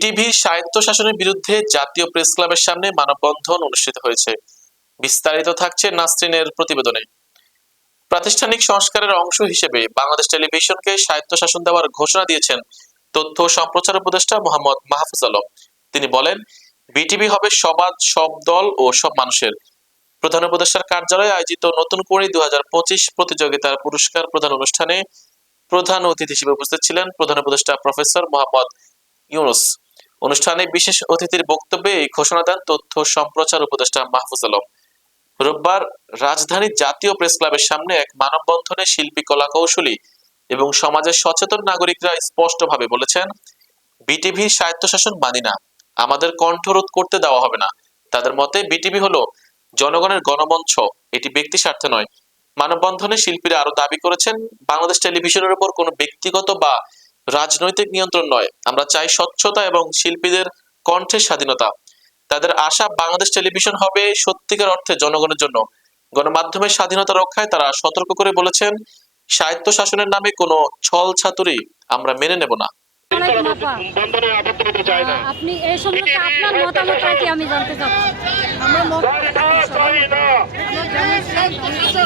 BTV স্বায়ত্তশাসনের বিরুদ্ধে জাতীয় press ক্লাবের সামনে মানববন্ধন অনুষ্ঠিত হয়েছে। বিস্তারিত থাকছে নাসরিনের প্রতিবেদনে। প্রাতিষ্ঠানিক সংস্কারের অংশ হিসেবে বাংলাদেশ টেলিভিশনকে স্বায়ত্তশাসন দেওয়ার ঘোষণা দিয়েছেন তথ্য সম্প্রচার উপদেষ্টা মোহাম্মদ মাহফুজ আলম। তিনি বলেন, বিটিভি হবে সবাদ সব দল ও সব মানুষের। প্রধান উপদেষ্টার কার্যালয়ে আয়োজিত নতুন করে দু হাজার পঁচিশ প্রতিযোগিতার পুরস্কার প্রদান অনুষ্ঠানে প্রধান অতিথি হিসেবে উপস্থিত ছিলেন প্রধান উপদেষ্টা প্রফেসর মোহাম্মদ ইউনুস। অনুষ্ঠানে বিশেষ অতিথির বক্তব্যে এই ঘোষণা দেন তথ্য সম্প্রচার উপদেষ্টা মাহফুজ আলম। রোববার রাজধানীর জাতীয় প্রেস ক্লাবের সামনে এক মানববন্ধনে শিল্পী কলা কৌশলী এবং সমাজের সচেতন নাগরিকরা স্পষ্টভাবে বলেছেন, বিটিভি স্বায়ত্তশাসন মানি না, আমাদের কণ্ঠরোধ করতে দেওয়া হবে না। তাদের মতে, বিটিভি হলো জনগণের গণমঞ্চ, এটি ব্যক্তি স্বার্থে নয়। মানববন্ধনে শিল্পীরা আরও দাবি করেছেন, বাংলাদেশ টেলিভিশনের উপর কোনো ব্যক্তিগত বা রাজনৈতিক নিয়ন্ত্রণ নয়। আমরা চাই স্বচ্ছতা এবং শিল্পীদের কণ্ঠের স্বাধীনতা। তাদের আশা বাংলাদেশ টেলিভিশন হবে সত্যিকার অর্থে জনগণের জন্য। গণমাধ্যমের স্বাধীনতা রক্ষায় তারা সতর্ক করে বলেছেন, সাহিত্য শাসনের নামে কোনো ছল ছাতুরি আমরা মেনে নেব না। আপনি এই সম্পর্কে আপনার মতামতটা কি আমি জানতে চাচ্ছি। আমরা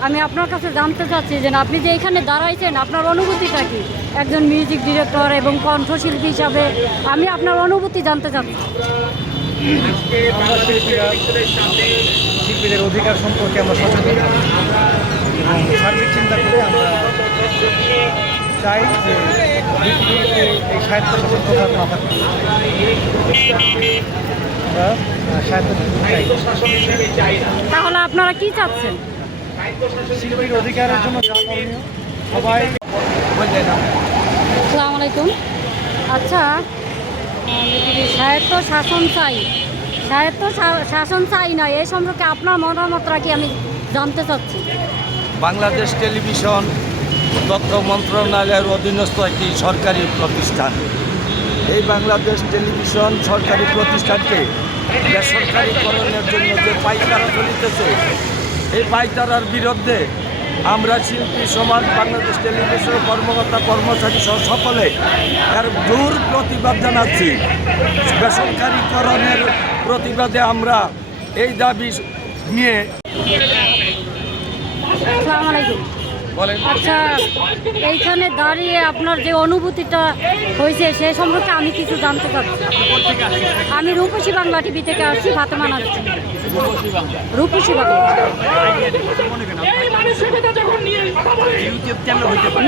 আমি আপনার কাছে জানতে চাচ্ছি যে আপনি যে এখানে দাঁড়াইছেন আপনার অনুভূতিটা কি? একজন মিউজিক ডিরেক্টর এবং কণ্ঠশিল্পী হিসাবে আমি আপনার অনুভূতি জানতে চাচ্ছি। আজকে শিল্পীদের অধিকার সম্পর্কে আমরা সচেতন। সার্বিক চিন্তা করে আমরা চাই যে এই সাহিত্য থাকুক আমরা সাহিত্য তাহলে আপনারা কি চাচ্ছেন? শিল্পীর অধিকারের জন্য যা করণীয় সবাই সালাম আলাইকুম। আচ্ছা সাহিত্য শাসন চাই। সাহিত্য শাসন চাই না এই সম্পর্কে আপনার মতামতটা কি আমি জানতে চাচ্ছি। বাংলাদেশ টেলিভিশন তথ্য মন্ত্রণালয়ের অধীনস্থ একটি সরকারি প্রতিষ্ঠান। এই বাংলাদেশ টেলিভিশন সরকারি প্রতিষ্ঠানকে বেসরকারিকরণের জন্য যে পাইকারা চলিতেছে এই পাইকারার বিরুদ্ধে আমরা শিল্পী সমাজ বাংলাদেশ টেলিভিশনের কর্মকর্তা কর্মচারী সহ সকলে এর দূর প্রতিবাদ জানাচ্ছি। বেসরকারিকরণের প্রতিবাদে আমরা এই দাবি নিয়ে আচ্ছা এইখানে দাঁড়িয়ে আপনার যে অনুভূতিটা হয়েছে সে সম্পর্কে আমি কিছু জানতে চাচ্ছি। আমি রূপসী বাংলা টিভি থেকে আসছি ফাতেমা আসছি।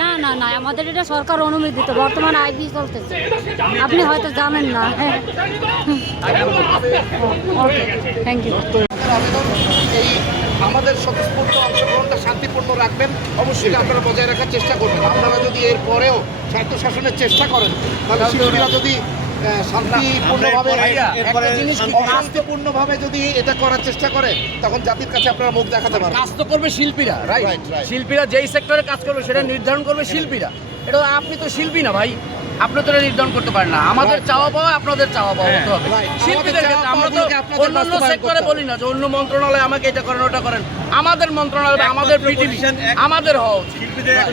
না না না, আমাদের এটা সরকার অনুমোদিত, বর্তমানে আইবি চলতেছে। আপনি হয়তো জানেন না। হ্যাঁ থ্যাংক ইউ এই আমাদের স্বতঃস্ফূর্ত অংশগ্রহণটা শান্তিপূর্ণ রাখবেন। অবশ্যই আপনারা বজায় রাখার চেষ্টা করবেন। আপনারা যদি এর পরেও স্বায়ত্ত শাসনের চেষ্টা করেন, তাহলে যদি শান্তিপূর্ণভাবে একটা জিনিস শান্তিপূর্ণভাবে যদি এটা করার চেষ্টা করে তখন জাতির কাছে আপনারা মুখ দেখাতে পারবেন। কাজ তো করবে শিল্পীরা রাইট শিল্পীরা যেই সেক্টরে কাজ করবে সেটা নির্ধারণ করবে শিল্পীরা। এটা আপনি তো শিল্পী না ভাই। আপনি তো এটা নির্ধারণ করতে পারেন না। আমাদের চাওয়া পাওয়া আপনাদের চাওয়া পাওয়া হতে হবে। শিল্পীদের ক্ষেত্রে আমরা তো আপনাদের অন্যান্য বাস্তবায়ন সেক্টরে বলি না যে অন্য মন্ত্রণালয় আমাকে এটা করেন ওটা করেন। আমাদের মন্ত্রণালয় বা আমাদের পৃথিবী আমাদের হওয়া উচিত।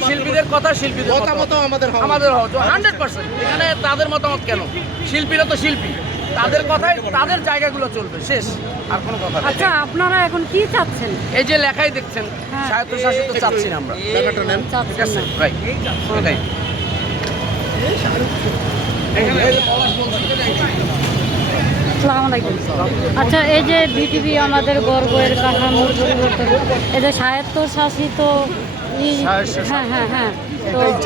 শিল্পীদের কথা শিল্পীদের মতামতও আমাদের আমাদের হওয়া হান্ড্রেড পার্সেন্ট। এখানে তাদের মতামত কেন? শিল্পীরা তো শিল্পী। তাদের কথাই তাদের জায়গাগুলো চলবে। শেষ। আর কোনো কথা নেই। আচ্ছা আপনারা এখন কি চাচ্ছেন? এই যে লেখাই দেখছেন হ্যাঁ। স্বায়ত্তশাসিত চাচ্ছি না আমরা। লেখাটা নেন। ঠিক আছে? রাইট আচ্ছা এই যে বিটিভি আমাদের গর্বের কাঠামোর পরিবর্তন এই যে স্বায়ত্তশাসিত হ্যাঁ হ্যাঁ হ্যাঁ। তো